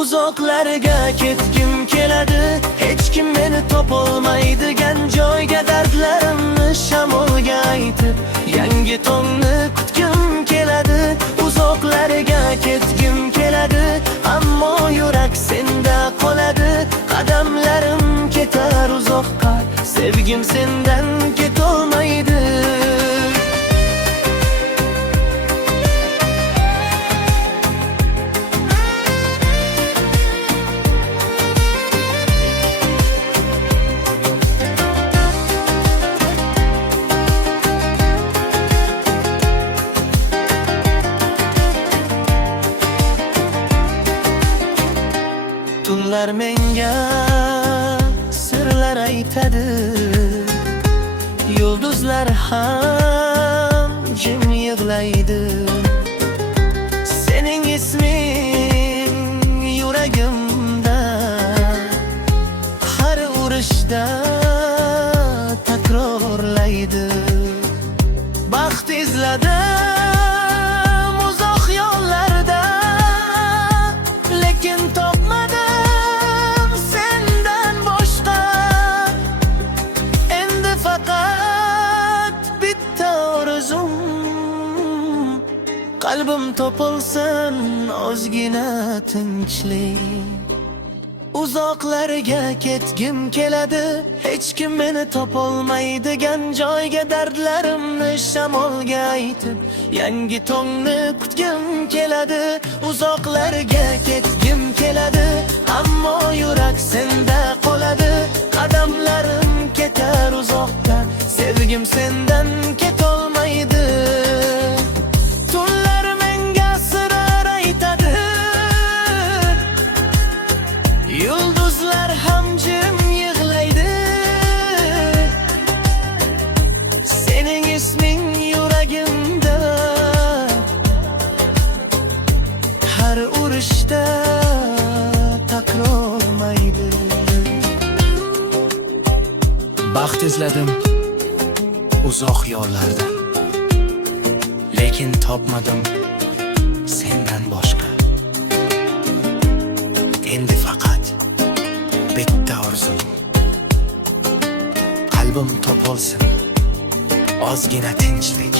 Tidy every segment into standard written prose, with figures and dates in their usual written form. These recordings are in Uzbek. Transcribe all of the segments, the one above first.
Uzoqlarga ketgim keladi, hech kim meni topolmaydigan joyga. Dardlarimni shamolga aytib, yangi tongni kutgim keladi. Uzoqlarga ketgim keladi, ammo yurak senda qoladi. Qadamlarim ketar uzoqqa, sevgim sendan ketolmaydi. Tunlar menga sirlar aytadi, yulduzlar ham jim yig'laydi. Sening isming yuragimda, har urishda takrorlaydi. Baxt izladim uzoq yo'llarda, lekin topmadim sendan boshqa. Endi faqat bitta orzum, qalbim topilsin ozgina tinchlik. Uzoqlarga ketgim keladi, hech kim meni topolmaydigan joyga. Dardlarimni shamolga aytib, yangi tongni kutgim keladi. Uzoqlarga ketgim keladi, ammo yurak senda qoladi. Qadamlarim ketar uzoqqa, sevgim sendan ketolmaydi. Tunlar menga sirlar aytadi, yulduzlar ham jim yig'laydi. Sening isming yuragimda, har urishda takrorlaydi. Baxt izladim uzoq yo'llarda, lekin topmadim sendan boshqa. Endi faqat bitta orzum, qalbim topolsin ozgina tinchlik.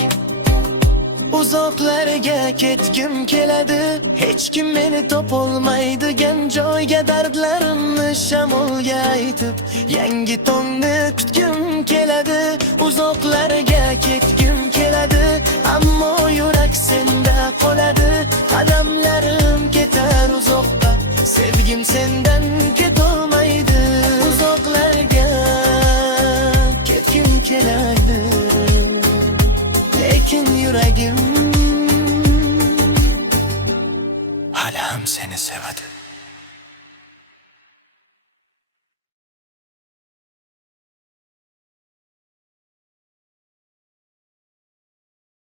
Uzoqlarga ketgim keladi, hech kim meni topolmaydigan joyga. Dardlarimni shamolga aytib, yangi tongni kutgim keladi. Uzoqlarga ketgim keladi, ammo yurak senda qoladi. Qadamlarim ketar uzoqqa, sevgim sendan ketolmaydi. Uzoqlarga ketgim keladi, lekin yuragim hali ham seni sevadi.